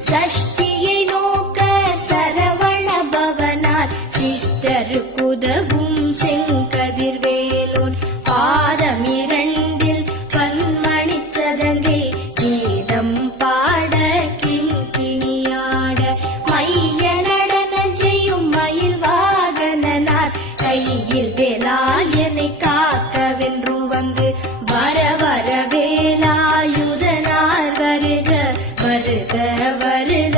சஷ்டியை நோக்க சரவண பவனார் சிஷ்டருக்குதவும் செங்கதிர்வேலோன் பாதமிரண்டில் பன்மணிச் சதங்கை கீதம் பாட கிங்கிணியாட மைய நடன செய்யும் மயில் வாகனனார் கையில் வேலால் என்னை காக்கவென்று வந்து வர வர வேலாயுதனார் வருக வருக வருக